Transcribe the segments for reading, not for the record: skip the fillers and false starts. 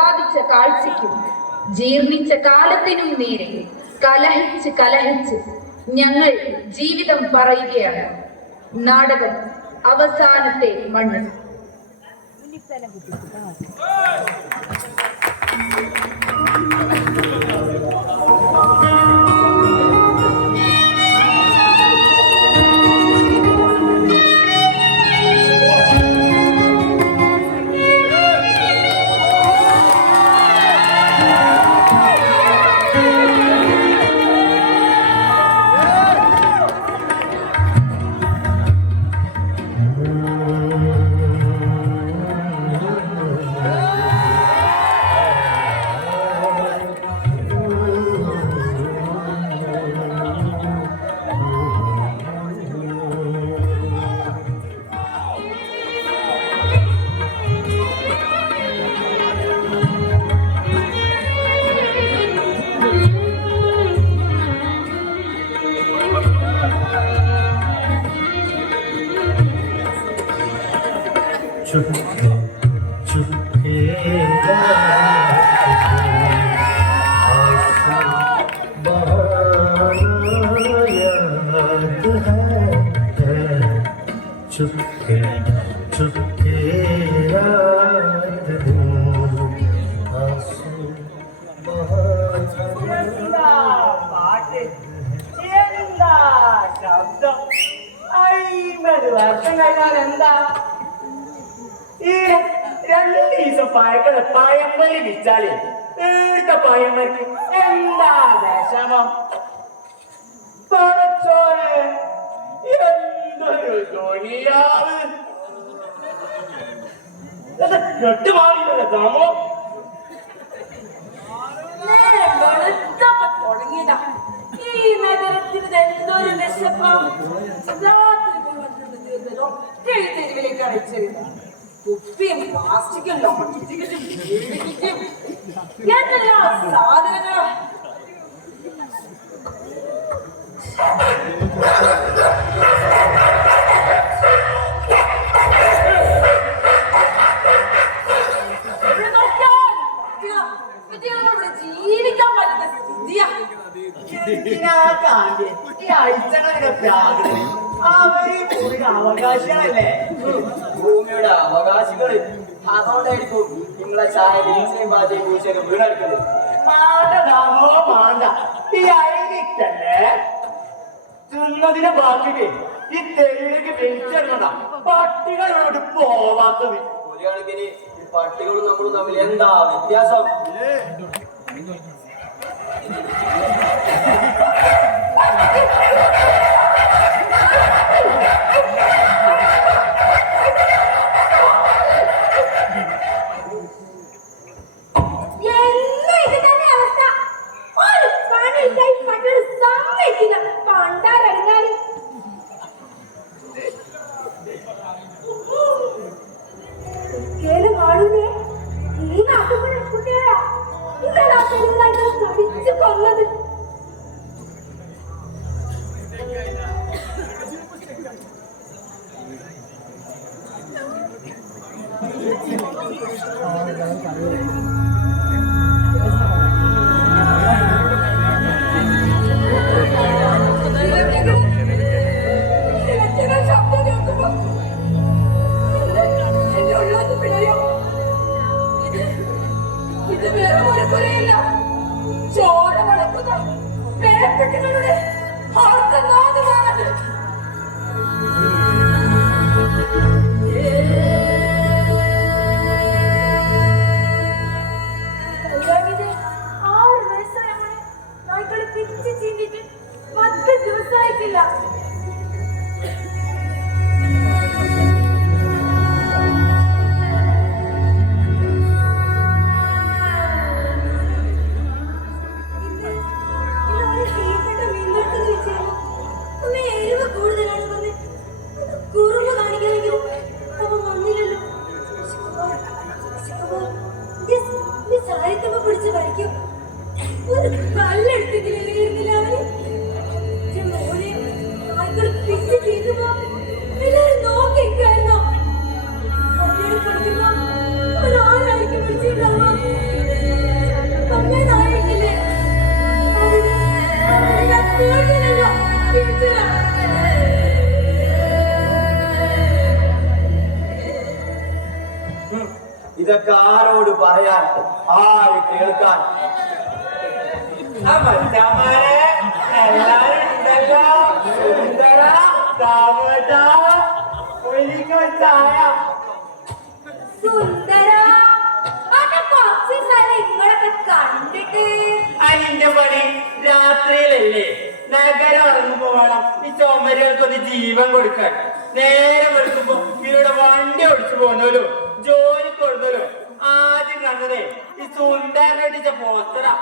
പ്രസാദിച്ച കാഴ്ചയ്ക്കും ജീർണിച്ച കാലത്തിനും നേരെ കലഹിച്ച് കലഹിച്ച് ഞങ്ങൾ ജീവിതം പറയുകയാണ്. നാടകം അവസാനത്തെ മണ്ണ്. എന്താ ഈ 2 ദിവസം പഴക്കള് പഴമ്പലി വിച്ചാലേ തീർത്ത പഴമ്പലിക്ക് എന്താ വിഷമം? പറച്ചോനെ എന്തൊരു ധ്വനിയാവ്! കെട്ടുമാറിയില്ല താമോ തുടങ്ങിയതാ. ഈ നഗരത്തിൽ എന്തൊരു വിശപ്പം! തെരുവിലേക്ക് അടച്ച് കുപ്പിയും പ്ലാസ്റ്റിക്കും എന്തെല്ലാം സാധനങ്ങളാ! ജീവിക്കാൻ പറ്റുന്ന സ്ഥിതിയാ. അവകാശികളല്ലേ, ഭൂമിയുടെ അവകാശികള്. അതുകൊണ്ടായിരിക്കും നിങ്ങളെ ചായ വീഴ്ചയും പാചകം പൂച്ചയൊക്കെ വീണെടുക്കുന്നത്. മാണ്ടോ മാണ്ട ഈ അരിക്കല്ലേ തിന്നതിനെ ബാക്കി ഈ തെരുവിലേക്ക് വെളിച്ചെടുക്കണ്ട. പട്ടികളോട് പോവാത്തത് ഒരു കണക്കിന് പട്ടികളും നമ്മളും തമ്മിൽ എന്താ വ്യത്യാസം? ഇതൊക്കെ ആരോട് പറയാൻ, ആര് കേൾക്കാൻ? മച്ചാമാരെ എല്ലാരും ഉണ്ടല്ലോ. സുന്ദര താമര ഒരിക്കൽ ചായ. സുന്ദര കുറച്ച് സ്ഥലം ഇങ്ങളൊക്കെ കണ്ടിട്ട് അതിന്റെ പണി രാത്രിയിലല്ലേ, നഗരം ഇറങ്ങുമ്പോ വേണം ഈ ചുമരുകൾക്കൊന്ന് ജീവൻ കൊടുക്കാൻ. നേരം എടുക്കുമ്പോ ഇവരുടെ വണ്ടി ഓടിച്ചു പോകുന്നല്ലോ, ജോലി കൊടുത്തല്ലോ. ആദ്യം കണ്ടതേ ഈ സുന്ദരനെ അടിച്ച പോസ്റ്ററാ.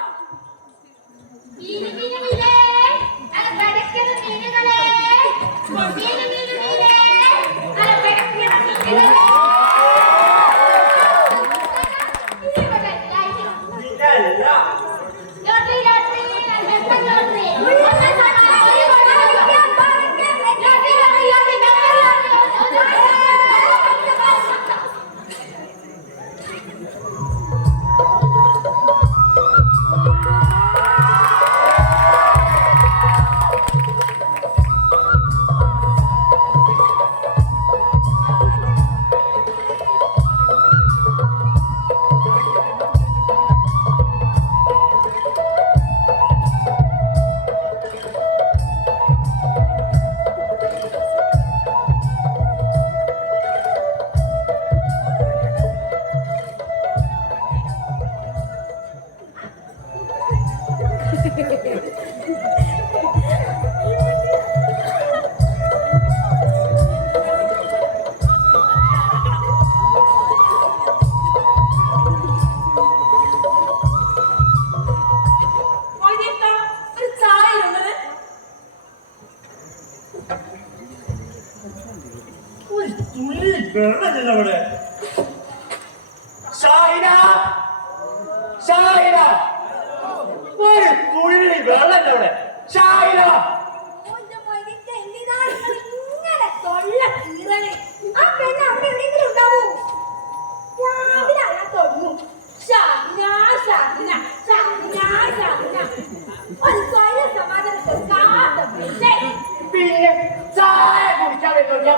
പിന്നെ ചായ കുടിക്കാൻ പറ്റും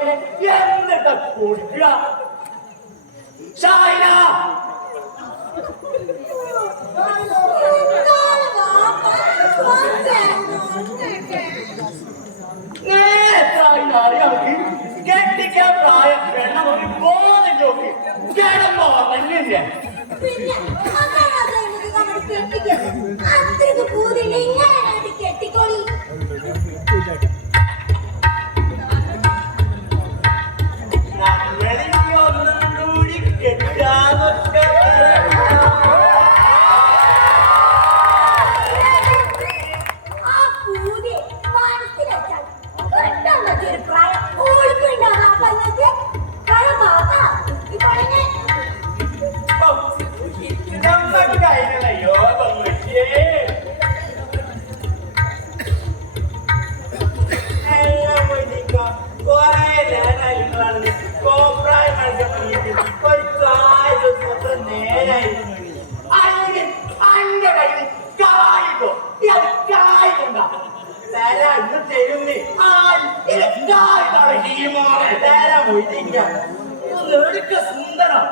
എന്നിട്ട് കുടിക്കുക. ഷാഹിന കെട്ടിക്കാൻ പ്രായം വേണം, ഒരു ബോധം നോക്കി കിടന്നോ പറഞ്ഞില്ല. കെട്ടിക്കോളി സുന്ദരം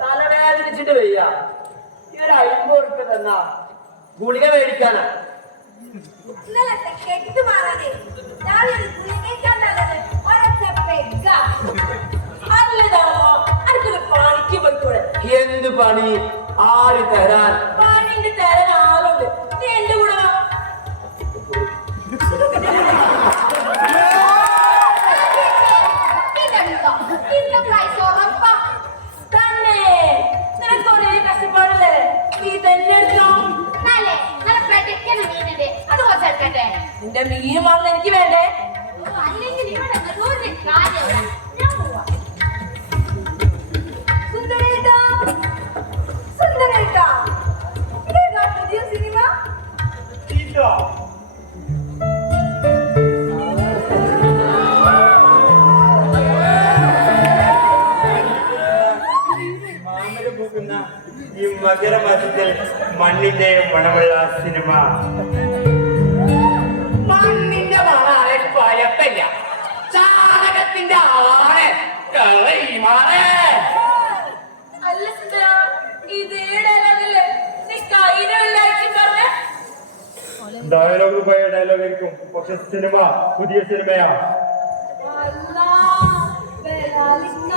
തലവേദനിച്ചിട്ട് വയ്യ. ഈ ഒരു 50 ഉറുപ്പിക തന്നാ ഗുളിക മേടിക്കാനാ. ഇന്നലത്തെ കെട്ട് മാറാനേ രാവിലെ ഗുളികയ്ക്കാൻ നല്ലത് ഒരൊറ്റ പെഗ്ഗ. അല്ലതോ അടുത്തൊരു പണിക്ക് പോയിക്കൂടെ? എന്ത് പണി? ആര് തരാൻ? പണിന്റെ തരാൻ ആളുണ്ട്. നീ എന്റെ കൂടെ വാ. ഇന്ന പ്രൈസ് ഉറപ്പാ തന്നെ. നിനക്ക് ഒരേ കഷ്ടപ്പാടില്ലേ? നീ തന്നെ എടുത്തോ. അത് കുറച്ചെടുക്കട്ടെ. നിന്റെ മീൻ വാങ്ങാൻ എനിക്ക് വേണ്ടേ? അല്ലെങ്കിൽ ഇവിടെ ഒരു കാര്യമില്ല. ഞാൻ പോവാ. സുന്ദരേട്ടാ, സുന്ദരേട്ടാ, ഇതേതാ പുതിയ സിനിമ? മാമന് പോകുന്ന ഈ മകരമാസത്തിൽ മണ്ണിന്റെ മണമുള്ള സിനിമ. മണ്ണിന്റെ മണാണ് കുഴപ്പമില്ല, ചാണകത്തിന്റെ ആളെ കളയിമാറേ. അല്ല സുന്ദര, ഇതേ ഡയലോഗല്ലേ നീ കയ്യിലുള്ളാക്കി പറഞ്ഞേ? ഡയലോഗ് പോയ ഡയലോഗ് ആയിരിക്കും, പക്ഷെ സിനിമ പുതിയ സിനിമയാ. അല്ലാ, ബലാലിക്ക.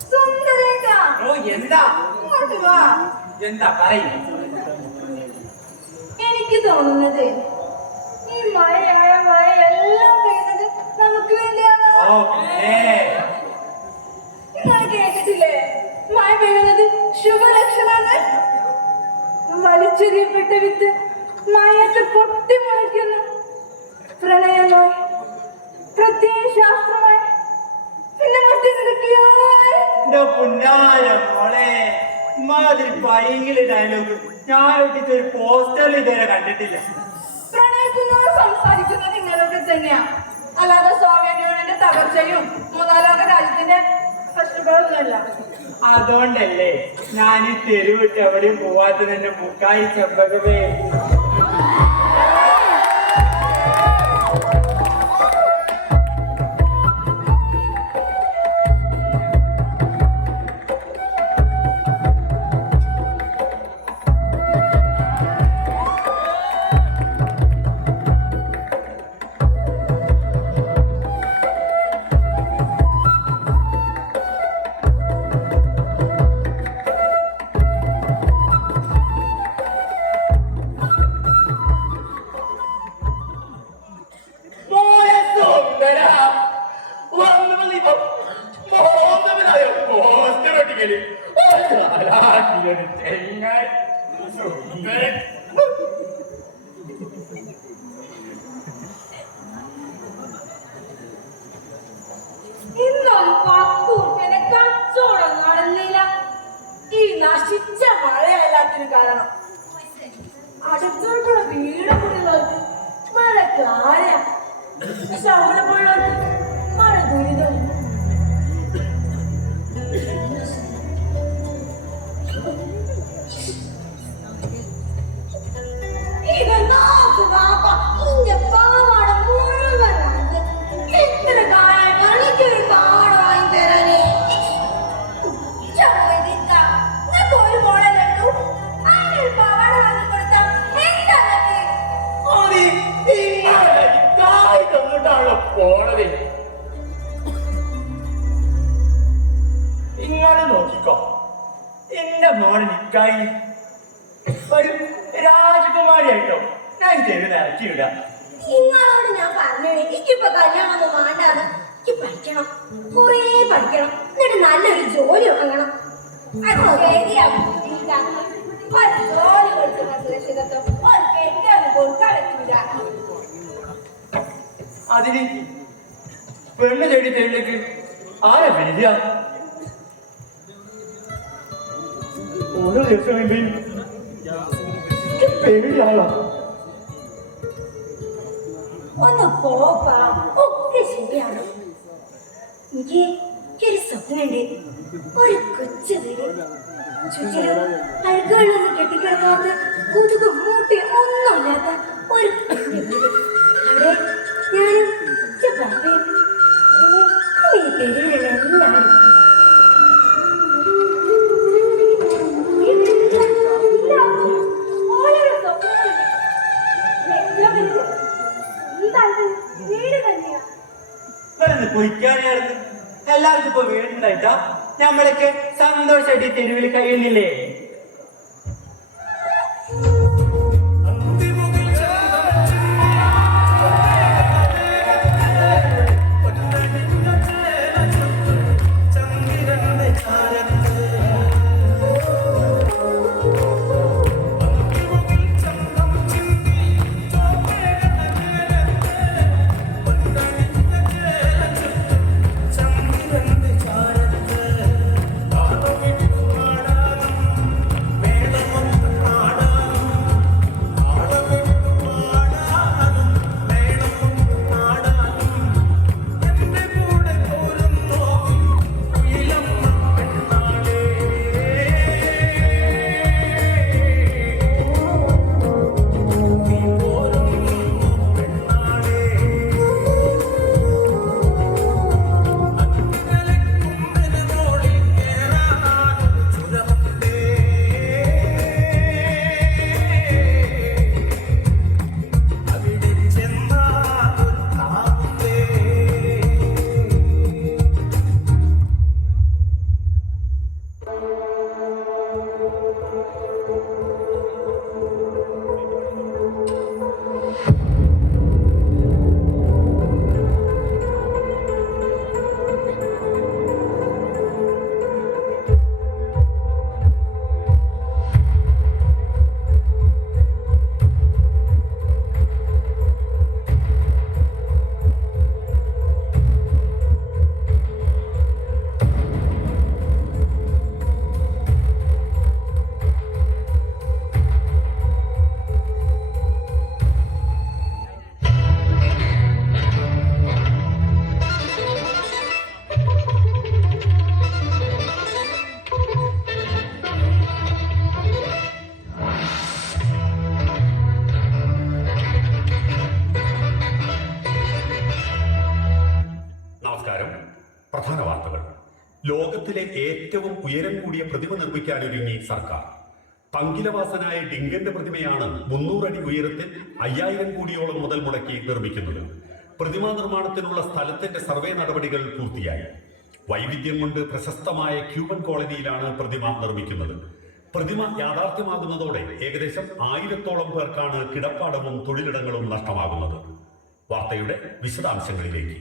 സുന്ദരേട്ടാ, ഓ എന്താ ഇങ്ങോട്ട് വാ. എന്താ പറയും? എനിക്ക് തോന്നുന്നത് ഈ മഴയെല്ലാം പെയ്യുന്നത് നമുക്ക് വേണ്ടിയാണ്. നിങ്ങൾ കേട്ടിട്ടില്ലേ? മഴ പെയ്യുന്നത് ശുഭലക്ഷണമാണ്. വലിച്ചെറിയപ്പെട്ട വിത്ത് മഴയത്ത് പൊട്ടി മുളയ്ക്കുന്നു. പ്രണയമായി, പ്രത്യയശാസ്ത്രമായി, പിന്നെ മറ്റെന്തൊക്കെയോ. പുന്നായ മോളെ, മാതിരി ഭയങ്കര ഡയലോഗ് ഞാൻ ഒരു പോസ്റ്ററിൽ ഇതുവരെ കണ്ടിട്ടില്ല. പ്രണയിക്കുന്നത് സംസാരിക്കുന്നത് നിങ്ങളൊക്കെ തന്നെയാ, അല്ലാതെ സോവിയറ്റ് യൂണിയന്റെ തകർച്ചയും മൂന്നാം ലോക രാജ്യത്തിന്റെ പ്രശ്നങ്ങളൊന്നുമല്ല. അതുകൊണ്ടല്ലേ ഞാൻ ഈ തെരുവിട്ട് എവിടെയും പോവാത്ത തന്നെ മുക്കായി ചെമ്പകമേ. ഇന്നൊരു 10 ഉറുപ്പിന്റെ കച്ചവടം നടന്നില്ല. ഈ നശിച്ച മഴ എല്ലാത്തിനും കാരണം. അടുത്തുള്ള വീട് ശമ്പളമുള്ളവർ മഴ ദുരിതം. ഇതെന്താ വാപ്പ ഇന്റെ പാവാട മുഴുവനാണ്. എത്ര കാലങ്ങൾ എനിക്കൊരു പാവാട വാങ്ങി തരാനേ. ഒരു മോളല്ലേ ഉള്ളൂ, അതിനൊരു പാവാട വാങ്ങി കൊടുത്താൽ എന്താ തന്നിട്ടാണോ പോണത്? ഇങ്ങോട്ട് നോക്കിക്കോ, എന്റെ മോള് നിക്കായി ഒരു രാജകുമാരിയായിട്ടോ ഞാൻ തെരുവിൽ ഇറക്കിയില്ല. നിങ്ങളോട് ഞാൻ പറഞ്ഞേ, എനിക്കിപ്പോ കല്യാണം ഒന്നും വേണ്ടാന്ന്. എനിക്ക് പഠിക്കണം, കുറേ പഠിക്കണം, എന്നിട്ട് നല്ലൊരു ജോലി വാങ്ങണം. അത് ശരിയാവും. ഒരു ജോലി കൊടുക്കുന്ന സുരക്ഷിതത്വം ഒരു കെട്ടിയാലും കൊടുക്കാൻ പറ്റൂല. അതിന് പെണ്ണ് ചെടി തേടിലേക്ക് ആരാ വരിക? ഓരോ ദിവസം കഴിയുമ്പോഴും പേടിയാണോ? ഒന്ന് പോപ്പാ, ഒക്കെ ശരിയാണ്. എനിക്കൊരു സ്വപ്നുണ്ട്, ഒരു കൊച്ചു വീട്, ചുറ്റിലും അഴുക്കുകളൊന്നും കെട്ടിക്കിടക്കാത്ത കൊതുക് മൂട്ടി ഒന്നുമില്ലാത്ത ഒരു കുഞ്ഞു വീട്. അവിടെ ഞാനും പാപ്പയും ഈ തെരുവിലുള്ള എല്ലാവരും. ഓരോരോ സ്വപ്നങ്ങളുണ്ട്. വീട് തന്നെയാ. ഇവിടെ പൊയ്ക്കാനായിരുന്നു. എല്ലാവർക്കും ഇപ്പൊ വീടുണ്ടായിട്ടാ നമ്മളൊക്കെ സന്തോഷമായിട്ട് തെരുവിൽ കഴിയുന്നില്ലേ? പ്രധാന വാർത്തകൾ. ലോകത്തിലെ ഏറ്റവും ഉയരം കൂടിയ പ്രതിമ നിർമ്മിക്കാനൊരുങ്ങി സർക്കാർ. പങ്കിലവാസനായ ഡിങ്കന്റെ പ്രതിമയാണ് 300 അടി ഉയരത്തിൽ 5000 കോടിയോളം മുതൽ മുടക്കി നിർമ്മിക്കുന്നത്. പ്രതിമാ നിർമ്മാണത്തിനുള്ള സ്ഥലത്തിന്റെ സർവേ നടപടികൾ പൂർത്തിയായി. വൈവിധ്യം കൊണ്ട് പ്രശസ്തമായ ക്യൂബൻ കോളനിയിലാണ് പ്രതിമ നിർമ്മിക്കുന്നത്. പ്രതിമ യാഥാർത്ഥ്യമാകുന്നതോടെ ഏകദേശം 1000-ഓളം പേർക്കാണ് കിടപ്പാടവും തൊഴിലിടങ്ങളും നഷ്ടമാകുന്നത്. വാർത്തയുടെ വിശദാംശങ്ങളിലേക്ക്.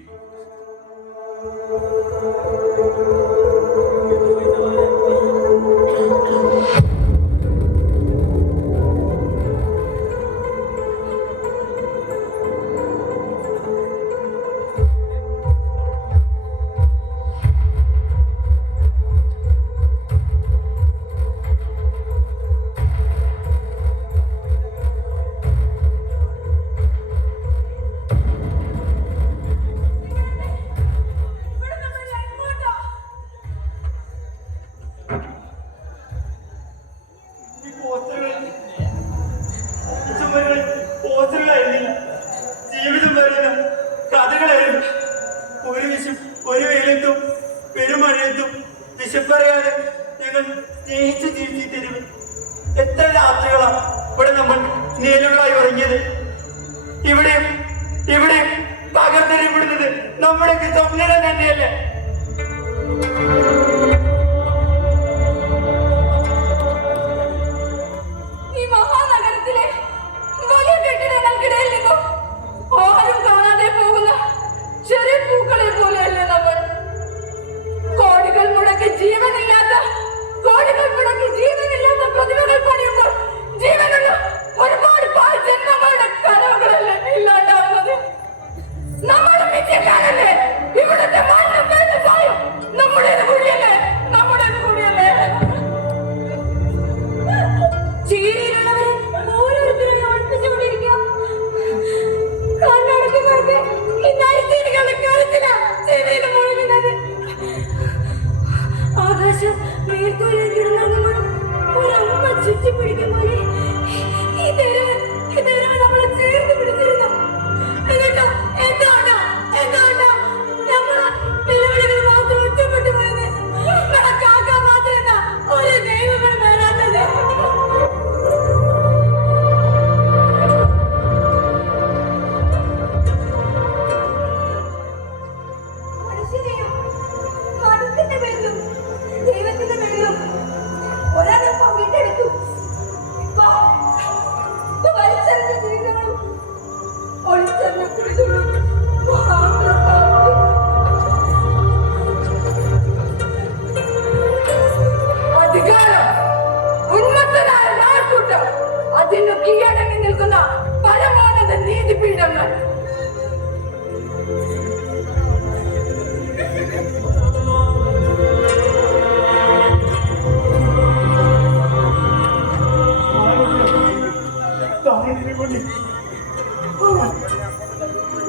ആദ്യത്തിനെ കൊണ്ട്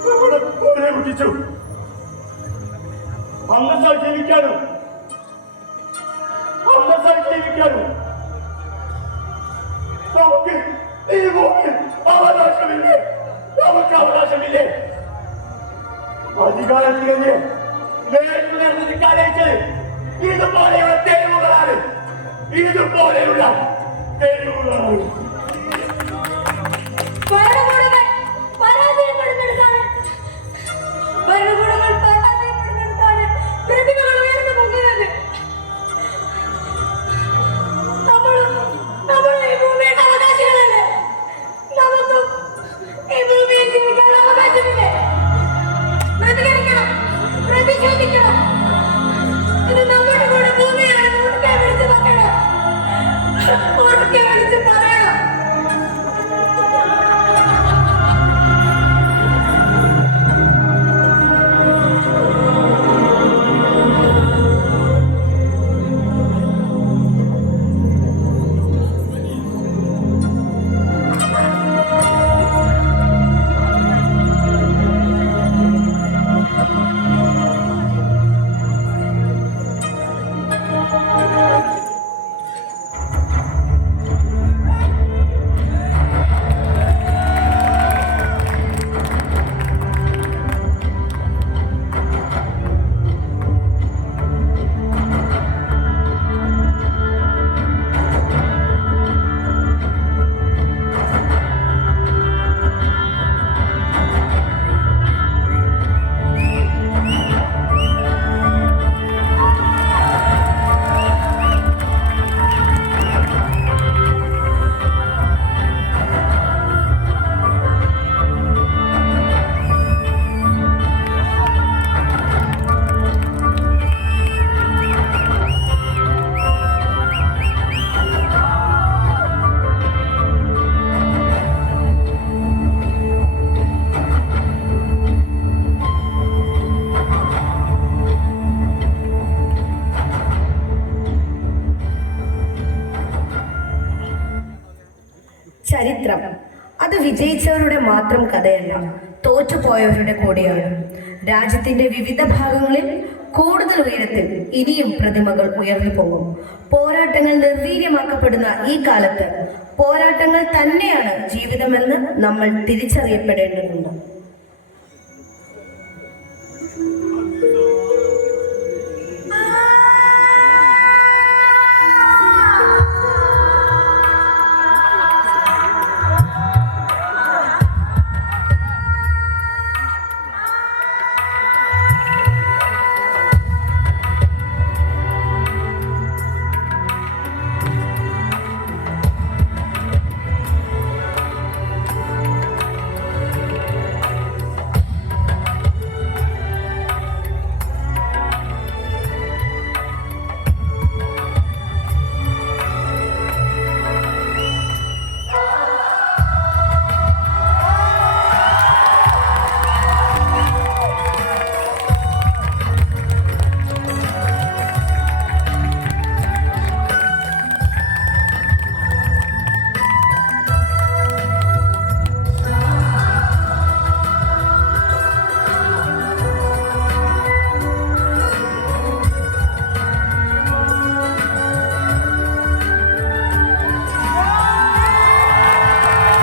നമ്മുടെ കോലെ കുട്ടിച്ചു. അമ്മ ജീവിക്കാനും നമുക്ക് ഈ ഭൂമിയിൽ അവകാശമില്ലേ? നമുക്ക് അവകാശമില്ലേ? അധികാരത്തിലെ നേരിട്ട് കലയിച്ചത് ഇതുപോലെയുള്ള തെരുവുകളാണ്. ഇതുപോലെയുള്ള തെരുവുകളാണ്. ഭരണകൂടങ്ങൾ പരാജയപ്പെടുന്നിടത്താണ് പ്രതിമകൾ ഉയർന്നു പോകുന്നത്. നമ്മൾ ഈ ഭൂമിയുടെ അവകാശികളല്ലേ? നമുക്കും ഈ ഭൂമിയിൽ ജീവിക്കാൻ അവകാശമില്ലേ? പ്രതികരിക്കണം, പ്രതിഷേധിക്കണം. ഇത് നമ്മുടെ കൂടെ ഭൂമിയാണ്. ഉറക്കെ വിളിച്ച് പറയണം, ഉറക്കെ വിളിച്ച് പറയണം. ചരിത്രം അത് വിജയിച്ചവരുടെ മാത്രം കഥയല്ല, തോറ്റുപോയവരുടെ കൂടിയാണ്. രാജ്യത്തിന്റെ വിവിധ ഭാഗങ്ങളിൽ കൂടുതൽ ഉയരത്തിൽ ഇനിയും പ്രതിമകൾ ഉയർന്നു പോകും. പോരാട്ടങ്ങൾ നിർവീര്യമാക്കപ്പെടുന്ന ഈ കാലത്ത് പോരാട്ടങ്ങൾ തന്നെയാണ് ജീവിതമെന്ന് നമ്മൾ തിരിച്ചറിയപ്പെടേണ്ടതുണ്ട്.